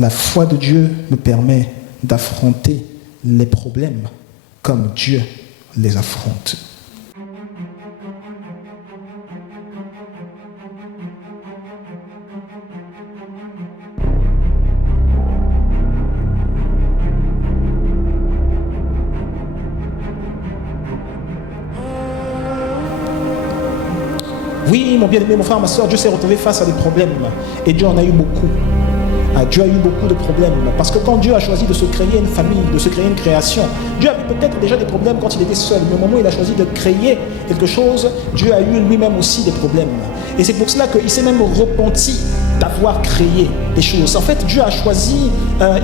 La foi de Dieu me permet d'affronter les problèmes comme Dieu les affronte. Oui, mon bien-aimé, mon frère, ma soeur, Dieu s'est retrouvé face à des problèmes. Et Dieu en a eu beaucoup. Dieu a eu beaucoup de problèmes. Parce que quand Dieu a choisi de se créer une famille, de se créer une création, Dieu avait peut-être déjà des problèmes quand il était seul. Mais au moment où il a choisi de créer quelque chose, Dieu a eu lui-même aussi des problèmes. Et c'est pour cela qu'il s'est même repenti d'avoir créé des choses. En fait, Dieu a choisi,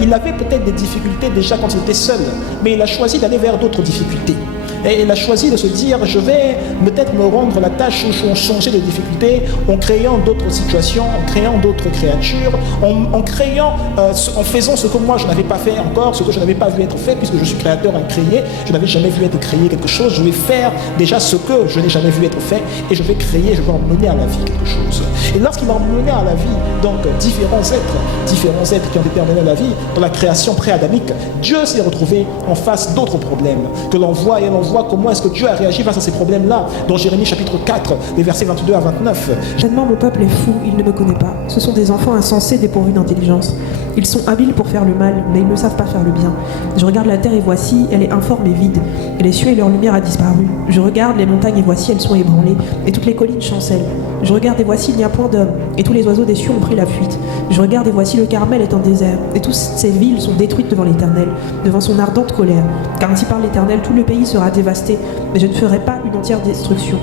il avait peut-être des difficultés déjà quand il était seul, mais il a choisi d'aller vers d'autres difficultés. Et il a choisi de se dire, je vais peut-être me rendre la tâche ou changer de difficulté en créant d'autres situations, en créant d'autres créatures, en faisant ce que moi je n'avais pas fait encore, ce que je n'avais pas vu être fait, puisque je suis créateur à créer, je n'avais jamais vu être créé quelque chose, je vais faire déjà ce que je n'ai jamais vu être fait, et je vais créer, je vais emmener à la vie quelque chose. Et lorsqu'il a emmené à la vie, donc différents êtres qui ont été emmenés à la vie, dans la création pré-adamique, Dieu s'est retrouvé en face d'autres problèmes, que l'on voit et l'on voit comment est-ce que Dieu a réagi face à ces problèmes-là, dans Jérémie chapitre 4, les versets 22 à 29. Tellement mon peuple est fou, il ne me connaît pas. Ce sont des enfants insensés dépourvus d'intelligence. Ils sont habiles pour faire le mal, mais ils ne savent pas faire le bien. Je regarde la terre et voici, elle est informe et vide. Et les cieux et leur lumière a disparu. Je regarde les montagnes et voici, elles sont ébranlées. Et toutes les collines chancellent. Je regarde et voici, il n'y a point d'homme. Et tous les oiseaux des cieux ont pris la fuite. Je regarde et voici, le Carmel est en désert. Et toutes ces villes sont détruites devant l'Éternel, devant son ardente colère. Car ainsi parle l'Éternel, tout le pays sera dévasté, mais je ne ferai pas une entière destruction.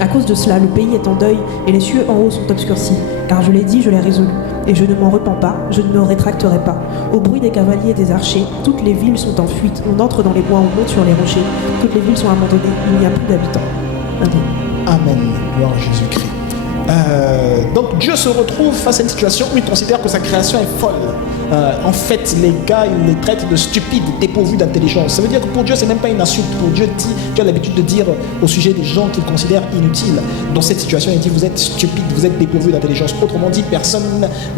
À cause de cela, le pays est en deuil et les cieux en haut sont obscurcis. Car je l'ai dit, je l'ai résolu. Et je ne m'en repens pas, je ne me rétracterai pas. Au bruit des cavaliers et des archers, toutes les villes sont en fuite. On entre dans les bois, on monte sur les rochers. Toutes les villes sont abandonnées, il n'y a plus d'habitants. Amen. Gloire à Jésus-Christ. Donc Dieu se retrouve face à une situation où il considère que sa création est folle. En fait, les gars, il les traite de stupides, dépourvus d'intelligence. Ça veut dire que pour Dieu, c'est même pas une insulte. Pour Dieu, Dieu a l'habitude de dire au sujet des gens qu'il considère inutiles. Dans cette situation, il dit, vous êtes stupides, vous êtes dépourvus d'intelligence. Autrement dit, personne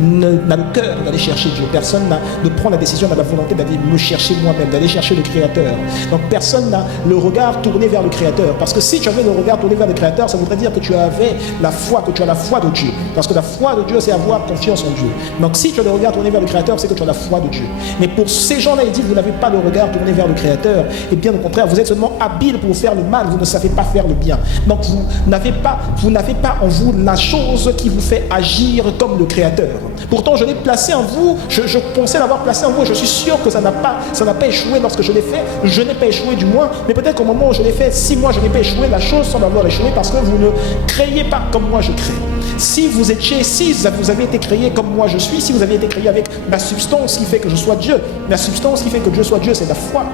n'a le cœur d'aller chercher Dieu. Personne ne prend la décision, n'a la volonté d'aller me chercher moi-même, d'aller chercher le Créateur. Donc personne n'a le regard tourné vers le Créateur. Parce que si tu avais le regard tourné vers le Créateur, ça voudrait dire que tu avais la foi, que tu as la foi de Dieu. Parce que la foi de Dieu, c'est avoir confiance en Dieu. Donc si tu as le regard tourné vers le Créateur, c'est que tu as la foi de Dieu. Mais pour ces gens-là, il dit, vous n'avez pas le regard tourné vers le Créateur. Et bien au contraire, vous êtes seulement habiles pour faire le mal, vous ne savez pas faire le bien. Donc vous n'avez pas en vous la chose qui vous fait agir comme le Créateur. Pourtant, je l'ai placé en vous, je pensais l'avoir placé en vous, et je suis sûr que ça n'a pas échoué lorsque je l'ai fait. Je n'ai pas échoué du moins, mais peut-être qu'au moment où je l'ai fait, si moi je n'ai pas échoué, la chose semble avoir échoué parce que vous ne créez pas comme moi je crée. Si vous avez été créé comme moi je suis, si vous avez été créé avec ma substance qui fait que je sois Dieu, la substance qui fait que Dieu soit Dieu, c'est la foi.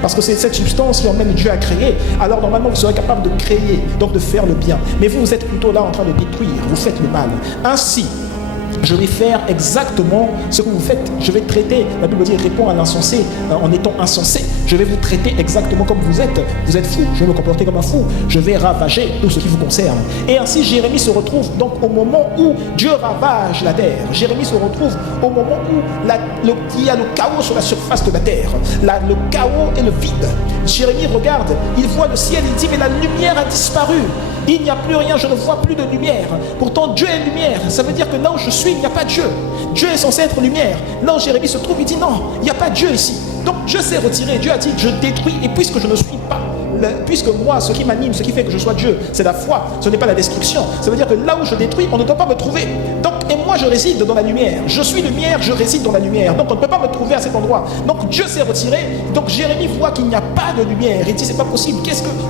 Parce que c'est cette substance qui emmène Dieu à créer. Alors normalement, vous serez capable de créer, donc de faire le bien. Mais vous êtes plutôt là en train de détruire, vous faites le mal. Ainsi, je vais faire exactement ce que vous faites. Je vais traiter, la Bible dit, répond à l'insensé en étant insensé. Je vais vous traiter exactement comme vous êtes. Vous êtes fou, je vais me comporter comme un fou. Je vais ravager tout ce qui vous concerne. Et ainsi, Jérémie se retrouve donc au moment où Dieu ravage la terre. Jérémie se retrouve au moment où il y a le chaos sur la surface de la terre. Le chaos et le vide. Jérémie regarde, il voit le ciel, il dit, mais la lumière a disparu. Il n'y a plus rien, je ne vois plus de lumière. Pourtant, Dieu est lumière. Ça veut dire que là où je suis, il n'y a pas Dieu. Dieu est censé être lumière. Là où Jérémie se trouve, il dit non, il n'y a pas Dieu ici. Donc Dieu s'est retiré. Dieu a dit, je détruis. Et puisque je ne suis pas, puisque moi, ce qui m'anime, ce qui fait que je sois Dieu, c'est la foi, ce n'est pas la destruction. Ça veut dire que là où je détruis, on ne doit pas me trouver. Donc, et moi, je réside dans la lumière. Je suis lumière, je réside dans la lumière. Donc, on ne peut pas me trouver à cet endroit. Donc, Dieu s'est retiré. Donc, Jérémie voit qu'il n'y a pas de lumière. Il dit, c'est pas possible.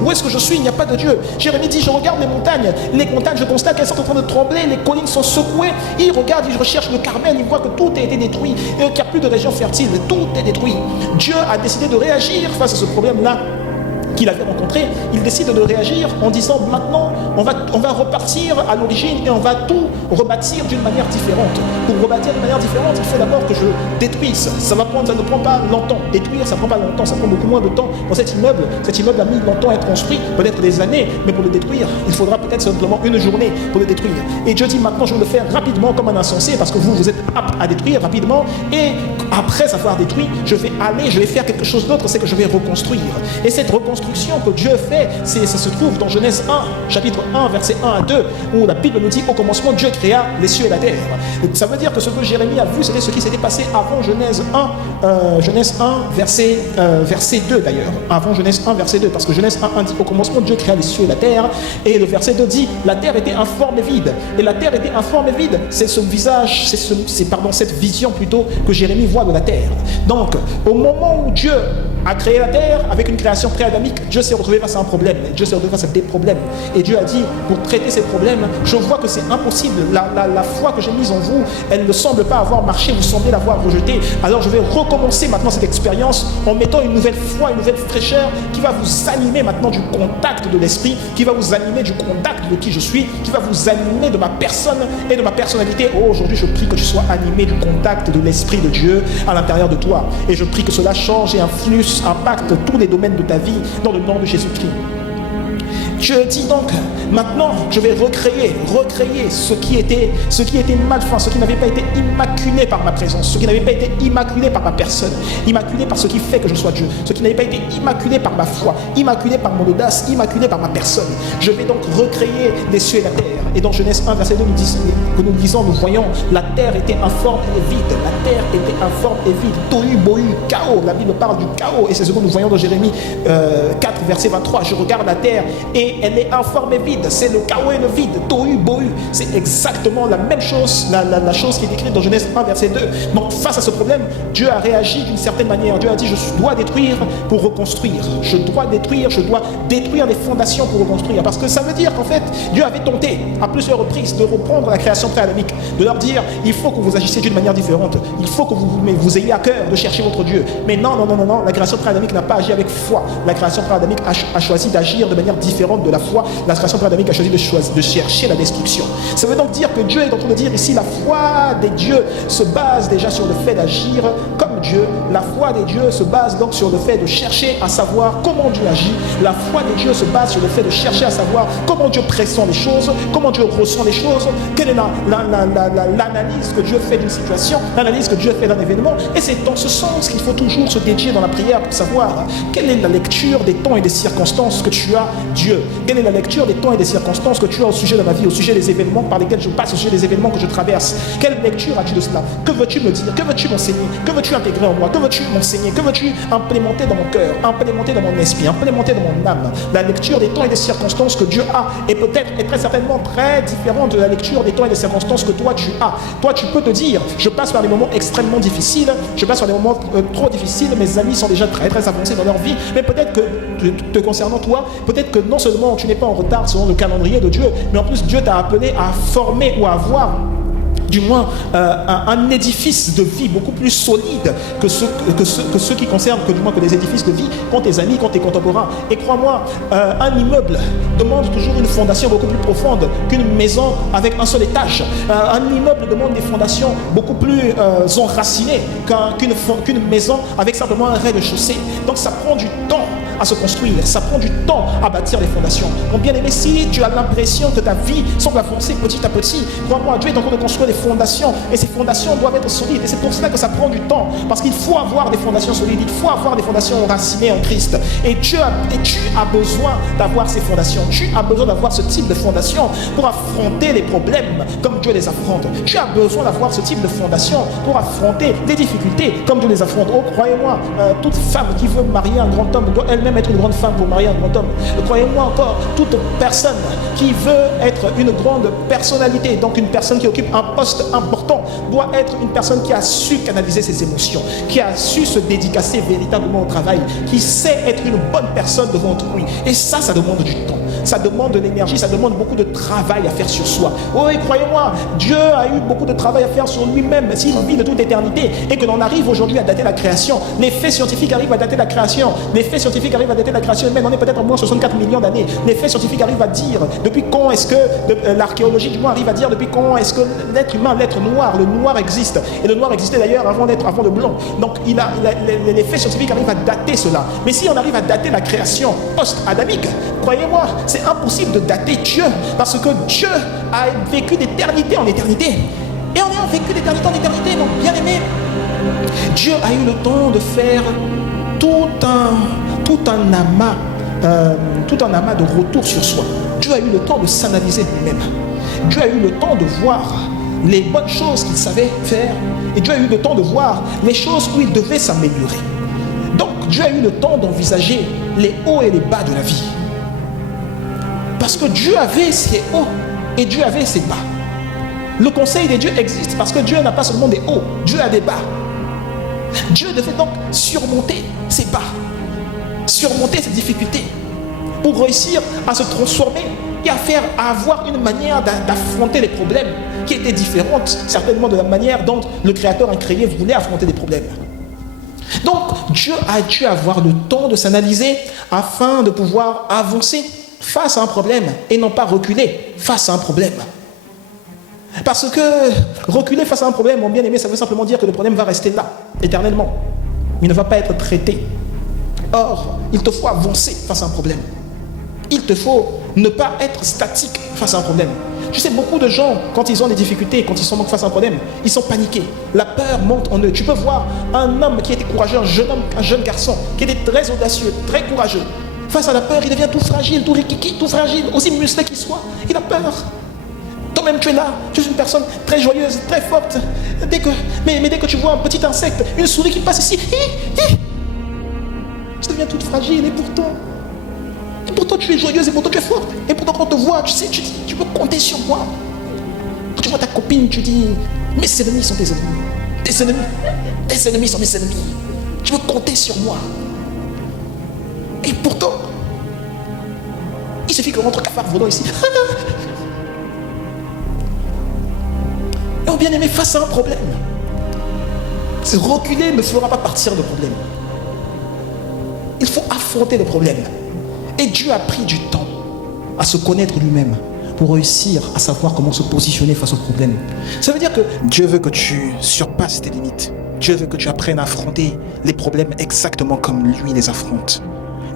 Où est-ce que je suis? Il n'y a pas de Dieu. Jérémie dit, je regarde les montagnes. Les montagnes, je constate qu'elles sont en train de trembler. Les collines sont secouées. Il regarde, il recherche le Carmel. Il voit que tout a été détruit. Et qu'il n'y a plus de région fertile. Tout est détruit. Dieu a décidé de réagir face à ce problème-là qu'il avait rencontré, il décide de réagir en disant maintenant on va repartir à l'origine et on va tout rebâtir d'une manière différente. Pour rebâtir d'une manière différente, il faut d'abord que je détruise. Ça ne prend pas longtemps. Détruire, ça ne prend pas longtemps, ça prend beaucoup moins de temps dans cet immeuble. Cet immeuble a mis longtemps à être construit, peut-être des années, mais pour le détruire, il faudra peut-être simplement une journée pour le détruire. Et Dieu dit maintenant je vais le faire rapidement comme un insensé parce que vous êtes apte à détruire rapidement, et après avoir détruit, je vais faire quelque chose d'autre, c'est que je vais reconstruire. Et cette reconstruction que Dieu fait, ça se trouve dans Genèse 1, chapitre 1, versets 1 à 2, où la Bible nous dit au commencement Dieu créa les cieux et la terre. Ça veut dire que ce que Jérémie a vu, c'était ce qui s'était passé avant Genèse 1, verset 2 d'ailleurs, avant Genèse 1, verset 2, parce que Genèse 1 dit au commencement Dieu créa les cieux et la terre, et le verset 2 dit la terre était informe et vide, et la terre était informe et vide, c'est ce visage, cette vision plutôt que Jérémie voit de la terre. Donc au moment où Dieu a créé la terre avec une création pré-adamique, Dieu s'est retrouvé face à un problème, Dieu s'est retrouvé face à des problèmes, et Dieu a dit pour traiter ces problèmes, je vois que c'est impossible, la foi que j'ai mise en vous, elle ne semble pas avoir marché, vous semblez l'avoir rejetée, alors je vais recommencer maintenant cette expérience en mettant une nouvelle foi, une nouvelle fraîcheur qui va vous animer maintenant du contact de l'esprit, qui va vous animer du contact de qui je suis, qui va vous animer de ma personne et de ma personnalité. Oh, aujourd'hui je prie que tu sois animé du contact de l'esprit de Dieu à l'intérieur de toi, et je prie que cela change et influe, impacte tous les domaines de ta vie dans le nom de Jésus-Christ. Dieu dit donc, maintenant je vais recréer ce qui était malfaisant, ce qui n'avait pas été immaculé par ma présence, ce qui n'avait pas été immaculé par ma personne, immaculé par ce qui fait que je sois Dieu, ce qui n'avait pas été immaculé par ma foi, immaculé par mon audace, immaculé par ma personne. Je vais donc recréer les cieux et la terre. Et dans Genèse 1, verset 2, nous lisons, nous voyons, la terre était informe et vide. La terre était informe et vide. Tohu, bohu, chaos. La Bible parle du chaos. Et c'est ce que nous voyons dans Jérémie 4, verset 23. Je regarde la terre et elle est informe et vide. C'est le chaos et le vide. Tohu, bohu. C'est exactement la même chose, la chose qui est écrite dans Genèse 1, verset 2. Donc, face à ce problème, Dieu a réagi d'une certaine manière. Dieu a dit, je dois détruire pour reconstruire. Je dois détruire les fondations pour reconstruire. Parce que ça veut dire qu'en fait, Dieu avait tenté à plusieurs reprises de reprendre la création pré-adamique, de leur dire il faut que vous agissiez d'une manière différente, il faut que vous ayez à cœur de chercher votre Dieu. Mais non, la création pré-adamique n'a pas agi avec foi. La création pré-adamique a choisi d'agir de manière différente de la foi. La création pré-adamique a choisi de chercher la destruction. Ça veut donc dire que Dieu est en train de dire ici, la foi des dieux se base déjà sur le fait d'agir comme Dieu. La foi des dieux se base donc sur le fait de chercher à savoir comment Dieu agit. La foi des dieux se base sur le fait de chercher à savoir comment Dieu pressent les choses, comment Dieu ressent les choses, quelle est l'analyse que Dieu fait d'une situation, l'analyse que Dieu fait d'un événement. Et c'est dans ce sens qu'il faut toujours se dédier dans la prière pour savoir quelle est la lecture des temps et des circonstances que tu as, Dieu. Quelle est la lecture des temps et des circonstances que tu as au sujet de ma vie, au sujet des événements par lesquels je passe, au sujet des événements que je traverse. Quelle lecture as-tu de cela? Que veux-tu me dire? Que veux-tu m'enseigner? Que veux-tu intégrer en moi? Que veux-tu m'enseigner? Que veux-tu implémenter dans mon cœur, implémenter dans mon esprit, implémenter dans mon âme? La lecture des temps et des circonstances que Dieu a est peut-être et très certainement très différente de la lecture des temps et des circonstances que toi tu as. Toi tu peux te dire, je passe par des moments extrêmement difficiles, je passe par des moments trop difficiles, mes amis sont déjà très très avancés dans leur vie, mais peut-être que te concernant toi, peut-être que non seulement tu n'es pas en retard selon le calendrier de Dieu, mais en plus Dieu t'a appelé à former ou à avoir du moins un édifice de vie beaucoup plus solide que ceux qui concernent, que les édifices de vie qu'ont tes amis, qu'ont tes contemporains. Et crois-moi, un immeuble demande toujours une fondation beaucoup plus profonde qu'une maison avec un seul étage. Un immeuble demande des fondations beaucoup plus enracinées qu'une maison avec simplement un rez-de-chaussée. Donc ça prend du temps à se construire, ça prend du temps à bâtir les fondations. Mon bien-aimé, si tu as l'impression que ta vie semble avancer petit à petit, crois-moi, Dieu est en train de construire des fondations, et ces fondations doivent être solides, et c'est pour cela que ça prend du temps, parce qu'il faut avoir des fondations solides, il faut avoir des fondations enracinées en Christ, et tu as besoin d'avoir ces fondations, tu as besoin d'avoir ce type de fondation pour affronter les problèmes comme Dieu les affronte, tu as besoin d'avoir ce type de fondation pour affronter les difficultés comme Dieu les affronte. Oh, croyez-moi, toute femme qui veut marier un grand homme doit elle-même être une grande femme pour marier un grand homme. Croyez-moi encore, toute personne qui veut être une grande personnalité, donc une personne qui occupe un poste important, doit être une personne qui a su canaliser ses émotions, qui a su se dédicacer véritablement au travail, qui sait être une bonne personne devant autrui. Et ça demande du temps. Ça demande de l'énergie, ça demande beaucoup de travail à faire sur soi. Oui, croyez-moi, Dieu a eu beaucoup de travail à faire sur lui-même, s'il vit de toute éternité, et que l'on arrive aujourd'hui à dater la création. Les faits scientifiques arrivent à dater la création. Les faits scientifiques arrivent à dater la création humaine. On est peut-être à moins 64 millions d'années. Les faits scientifiques arrivent à dire depuis quand est-ce que l'archéologie du moins arrive à dire depuis quand est-ce que l'être humain, l'être noir, le noir existe. Et le noir existait d'ailleurs avant le blanc. Donc les faits scientifiques arrivent à dater cela. Mais si on arrive à dater la création post-adamique, croyez-moi, c'est impossible de dater Dieu. Parce que Dieu a vécu d'éternité en éternité. Et on est vécu d'éternité en éternité, mon bien-aimé. Dieu a eu le temps de faire tout un amas de retour sur soi. Dieu a eu le temps de s'analyser lui-même. Dieu a eu le temps de voir les bonnes choses qu'il savait faire. Et Dieu a eu le temps de voir les choses où il devait s'améliorer. Donc Dieu a eu le temps d'envisager les hauts et les bas de la vie. Parce que Dieu avait ses hauts et Dieu avait ses bas. Le conseil de Dieu existe parce que Dieu n'a pas seulement des hauts, Dieu a des bas. Dieu devait donc surmonter ses bas, surmonter ses difficultés pour réussir à se transformer et à avoir une manière d'affronter les problèmes qui était différente certainement de la manière dont le Créateur incréé voulait affronter les problèmes. Donc Dieu a dû avoir le temps de s'analyser afin de pouvoir avancer face à un problème et non pas reculer face à un problème. Parce que reculer face à un problème, mon bien-aimé, ça veut simplement dire que le problème va rester là, éternellement. Il ne va pas être traité. Or, il te faut avancer face à un problème. Il te faut ne pas être statique face à un problème. Tu sais, beaucoup de gens, quand ils ont des difficultés, quand ils sont face à un problème, ils sont paniqués. La peur monte en eux. Tu peux voir un homme qui était courageux, un jeune garçon, qui était très audacieux, très courageux. Face à la peur, il devient tout fragile, tout rikiki, tout fragile, aussi musclé qu'il soit. Il a peur. Toi-même, tu es là, tu es une personne très joyeuse, très forte. Mais dès que tu vois un petit insecte, une souris qui passe ici, tu deviens toute fragile. Et pourtant tu es joyeuse, et pourtant tu es forte. Et pourtant quand on te voit, tu sais, tu peux compter sur moi. Quand tu vois ta copine, tu dis, mes ennemis sont tes ennemis. Tes ennemis sont mes ennemis. Tu peux compter sur moi. Et pourtant, il suffit qu'on rentre cafard volant ici. Et bien aimé, face à un problème, reculer ne fera pas partir le problème. Il faut affronter le problème. Et Dieu a pris du temps à se connaître lui-même pour réussir à savoir comment se positionner face au problème. Ça veut dire que Dieu veut que tu surpasses tes limites. Dieu veut que tu apprennes à affronter les problèmes exactement comme lui les affronte.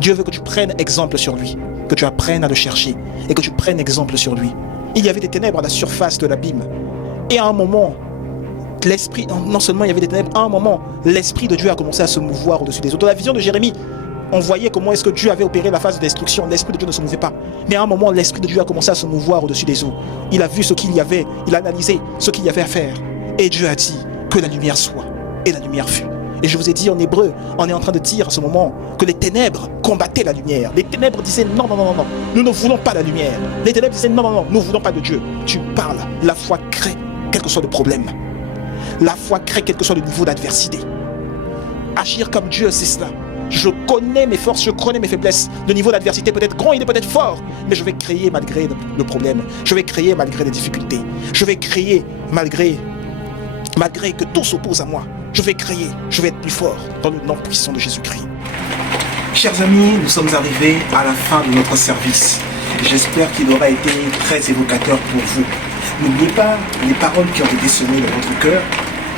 Dieu veut que tu prennes exemple sur lui, que tu apprennes à le chercher et que tu prennes exemple sur lui. Il y avait des ténèbres à la surface de l'abîme. Et à un moment, l'esprit, non seulement il y avait des ténèbres, à un moment, l'esprit de Dieu a commencé à se mouvoir au-dessus des eaux. Dans la vision de Jérémie, on voyait comment est-ce que Dieu avait opéré la phase de destruction. L'esprit de Dieu ne se mouvait pas. Mais à un moment, l'esprit de Dieu a commencé à se mouvoir au-dessus des eaux. Il a vu ce qu'il y avait, il a analysé ce qu'il y avait à faire. Et Dieu a dit que la lumière soit. Et la lumière fut. Et je vous ai dit en hébreu, on est en train de dire à ce moment que les ténèbres combattaient la lumière. Les ténèbres disaient non, nous ne voulons pas la lumière. Les ténèbres disaient non, nous ne voulons pas de Dieu. Tu parles, la foi crée, quel que soit le problème. La foi crée quel que soit le niveau d'adversité. Agir comme Dieu, c'est cela. Je connais mes forces, je connais mes faiblesses. Le niveau d'adversité peut être grand, il est peut-être fort, mais je vais créer malgré le problème. Je vais créer malgré les difficultés. Je vais créer malgré que tout s'oppose à moi. Je vais créer, je vais être plus fort dans le nom puissant de Jésus-Christ. Chers amis, nous sommes arrivés à la fin de notre service. J'espère qu'il aura été très évocateur pour vous. N'oubliez pas les paroles qui ont été semées dans votre cœur,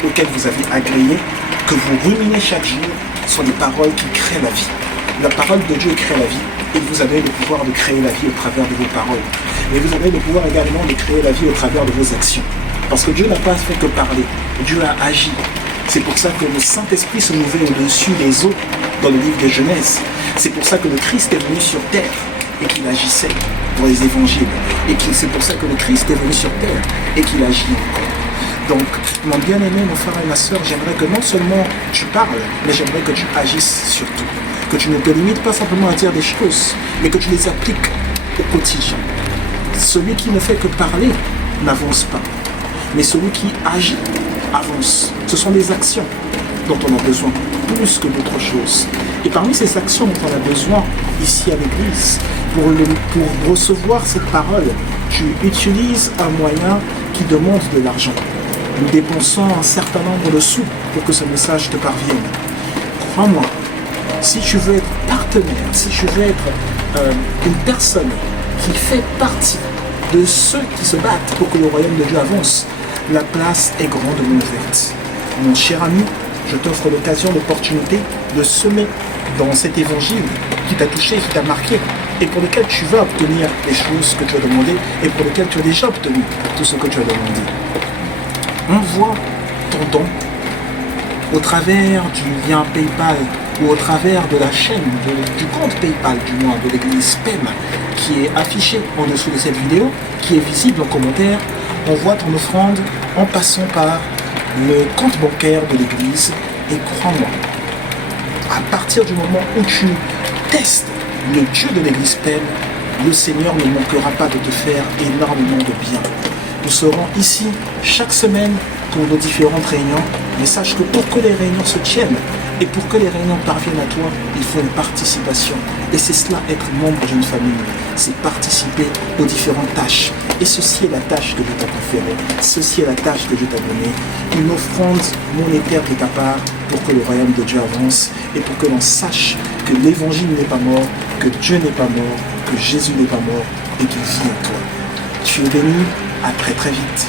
auxquelles vous avez agréé, que vous ruminez chaque jour, sont des paroles qui créent la vie. La parole de Dieu crée la vie et vous avez le pouvoir de créer la vie au travers de vos paroles. Et vous avez le pouvoir également de créer la vie au travers de vos actions. Parce que Dieu n'a pas fait que parler, Dieu a agi. C'est pour ça que le Saint-Esprit se mouvait au-dessus des eaux dans le livre de Genèse. C'est pour ça que le Christ est venu sur terre et qu'il agissait dans les évangiles. Et c'est pour ça que le Christ est venu sur terre et qu'il agit encore. Donc, mon bien-aimé, mon frère et ma soeur, j'aimerais que non seulement tu parles, mais j'aimerais que tu agisses surtout. Que tu ne te limites pas simplement à dire des choses, mais que tu les appliques au quotidien. Celui qui ne fait que parler n'avance pas. Mais celui qui agit avance. Ce sont des actions dont on a besoin, plus que d'autres choses. Et parmi ces actions dont on a besoin ici à l'église, pour recevoir cette parole, tu utilises un moyen qui demande de l'argent. Nous dépensons un certain nombre de sous pour que ce message te parvienne. Crois-moi, si tu veux être partenaire, si tu veux être une personne qui fait partie de ceux qui se battent pour que le royaume de Dieu avance, la place est grandement ouverte. Mon cher ami, je t'offre l'occasion, l'opportunité de semer dans cet évangile qui t'a touché, qui t'a marqué, et pour lequel tu vas obtenir les choses que tu as demandées, et pour lequel tu as déjà obtenu tout ce que tu as demandé. Envoie ton don au travers du lien PayPal ou au travers de la chaîne, du compte PayPal du moins de l'église PEM qui est affiché en dessous de cette vidéo, qui est visible en commentaire. Envoie ton offrande en passant par le compte bancaire de l'église et crois-moi, à partir du moment où tu testes le Dieu de l'église PEM, le Seigneur ne manquera pas de te faire énormément de bien. Nous serons ici chaque semaine pour nos différentes réunions, mais sache que pour que les réunions se tiennent et pour que les réunions parviennent à toi, il faut une participation. Et c'est cela, être membre d'une famille, c'est participer aux différentes tâches. Et ceci est la tâche que Dieu t'a conférée, ceci est la tâche que Dieu t'a donnée, une offrande monétaire de ta part pour que le royaume de Dieu avance et pour que l'on sache que l'évangile n'est pas mort, que Dieu n'est pas mort, que Jésus n'est pas mort et qu'il vit en toi. Tu es béni, à très très vite.